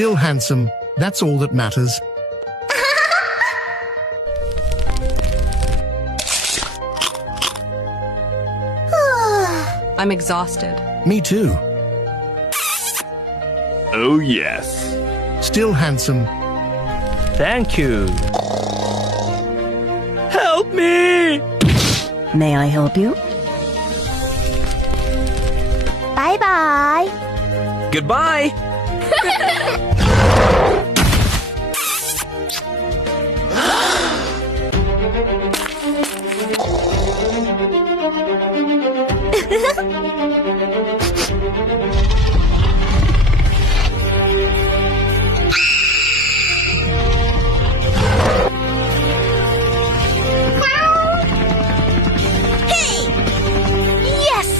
Still handsome, that's all that matters. I'm exhausted. Me too. Oh, yes. Still handsome. Thank you. Help me! May I help you? Bye-bye. Goodbye! Yes!